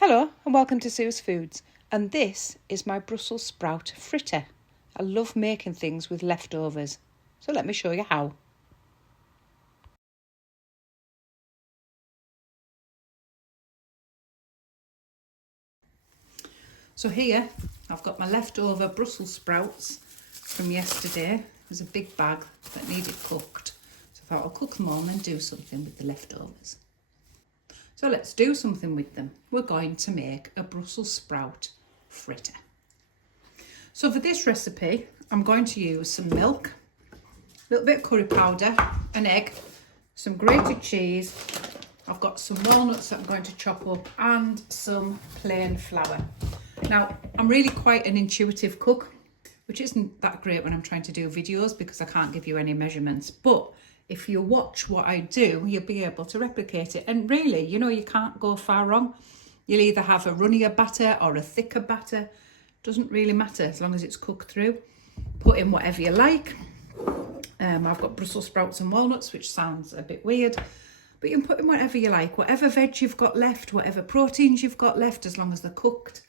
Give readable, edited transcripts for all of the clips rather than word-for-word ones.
Hello and welcome to Sue's Foods, and this is my Brussels sprout fritter. I love making things with leftovers, so let me show you how. So here I've got my leftover Brussels sprouts from yesterday. There's a big bag that needed cooked, so I thought I'll cook them all and then do something with the leftovers. So let's do something with them. We're going to make a Brussels sprout fritter. So for this recipe, I'm going to use some milk, a little bit of curry powder, an egg, some grated cheese. I've got some walnuts that I'm going to chop up and some plain flour. Now, I'm really quite an intuitive cook, which isn't that great when I'm trying to do videos because I can't give you any measurements. But if you watch what I do, you'll be able to replicate it. And really, you can't go far wrong. You'll either have a runnier batter or a thicker batter. Doesn't really matter as long as it's cooked through. Put in whatever you like. I've got Brussels sprouts and walnuts, which sounds a bit weird. But you can put in whatever you like. Whatever veg you've got left, whatever proteins you've got left, as long as they're cooked.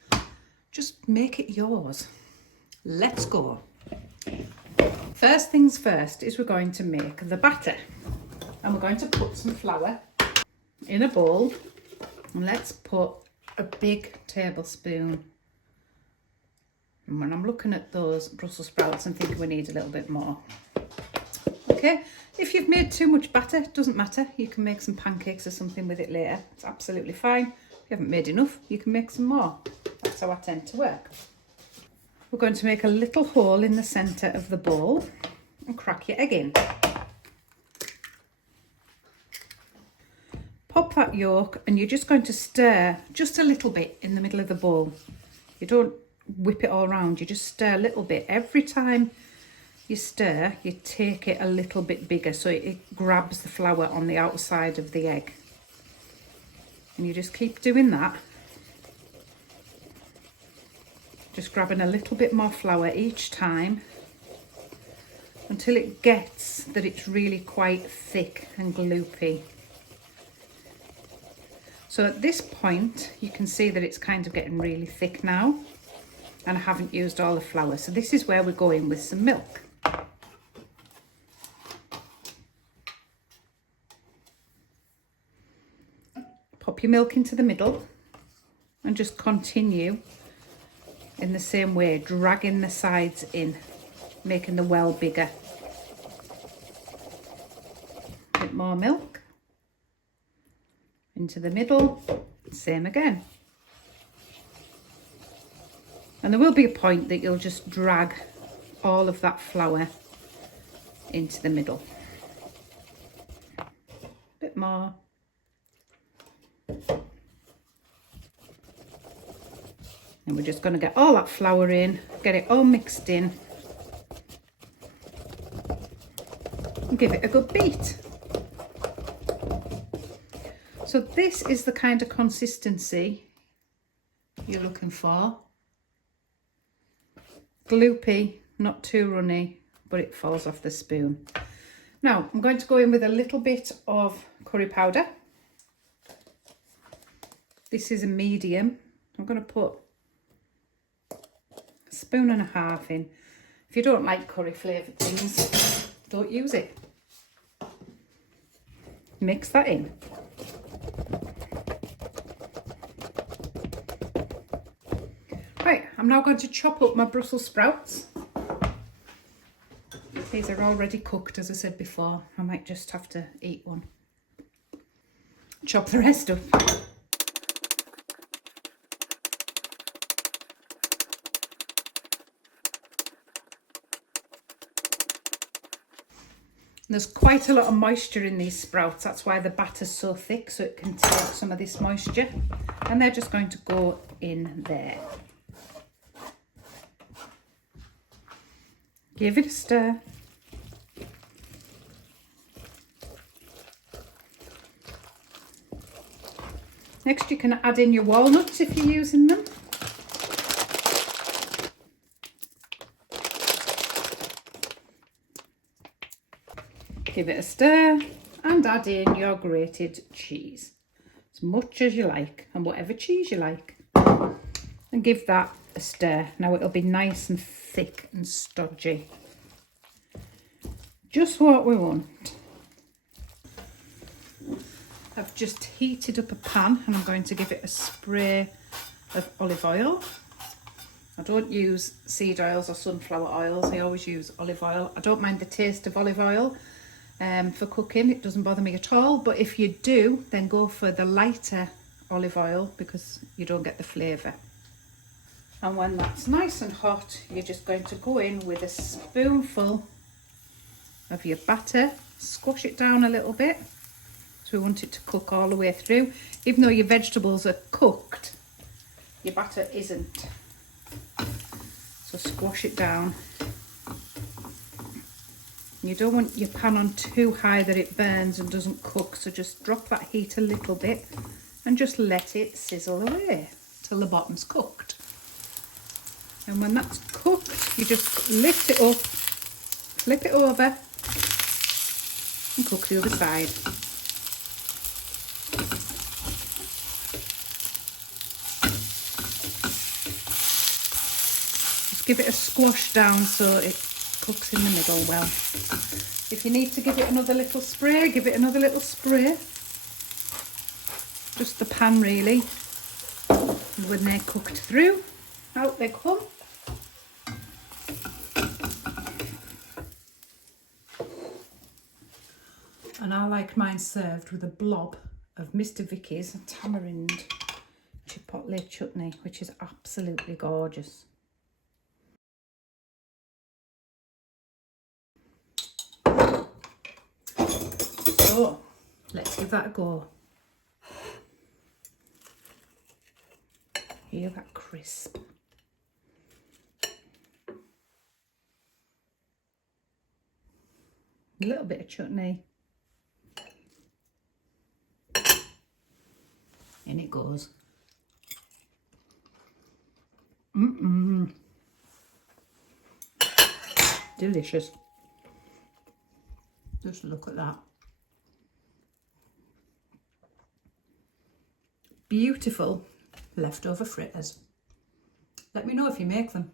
Just make it yours. Let's go. First things first is we're going to make the batter. And we're going to put some flour in a bowl. And let's put a big tablespoon. And when I'm looking at those Brussels sprouts, I'm thinking we need a little bit more. Okay, if you've made too much batter, it doesn't matter. You can make some pancakes or something with it later. It's absolutely fine. If you haven't made enough, you can make some more. That's how I tend to work. We're going to make a little hole in the centre of the bowl and crack your egg in. Pop that yolk and you're just going to stir just a little bit in the middle of the bowl. You don't whip it all around, you just stir a little bit. Every time you stir, you take it a little bit bigger so it grabs the flour on the outside of the egg. And you just keep doing that. Just grabbing a little bit more flour each time until it gets that it's really quite thick and gloopy. So at this point, you can see that it's kind of getting really thick now, and I haven't used all the flour. So this is where we're going with some milk. Pop your milk into the middle and just continue in the same way, dragging the sides in, making the well bigger. A bit more milk into the middle, same again. And there will be a point that you'll just drag all of that flour into the middle. A bit more. And we're just going to get all that flour in, get it all mixed in, and give it a good beat. So this is the kind of consistency you're looking for. Gloopy, not too runny, but it falls off the spoon. Now I'm going to go in with a little bit of curry powder. This is a medium. I'm going to put a spoon and a half in. If you don't like curry flavoured things, don't use it. Mix that in. Right, I'm now going to chop up my Brussels sprouts. These are already cooked, as I said before. I might just have to eat one. Chop the rest up. There's quite a lot of moisture in these sprouts. That's why the batter's so thick, so it can take some of this moisture. And they're just going to go in there. Give it a stir. Next, you can add in your walnuts if you're using them. Give it a stir and add in your grated cheese. as much as you like, and whatever cheese you like. And give that a stir. Now it'll be nice and thick and stodgy. Just what we want. I've just heated up a pan and I'm going to give it a spray of olive oil. I don't use seed oils or sunflower oils, I always use olive oil. I don't mind the taste of olive oil for cooking, it doesn't bother me at all, but if you do, then go for the lighter olive oil because you don't get the flavour. And when that's nice and hot, you're just going to go in with a spoonful of your batter, squash it down a little bit. So we want it to cook all the way through. Even though your vegetables are cooked, your batter isn't. So squash it down. You don't want your pan on too high that it burns and doesn't cook, so just drop that heat a little bit and just let it sizzle away till the bottom's cooked. And when that's cooked, you just lift it up, flip it over and cook the other side. Just give it a squash down so it cooks in the middle well. If you need to give it another little spray, give it another little spray. Just the pan really. And when they're cooked through, out they come. And I like mine served with a blob of Mr. Vicky's tamarind chipotle chutney, which is absolutely gorgeous. So let's give that a go. Hear that crisp. A little bit of chutney. In it goes. Delicious. Just look at that. Beautiful leftover fritters. Let me know if you make them.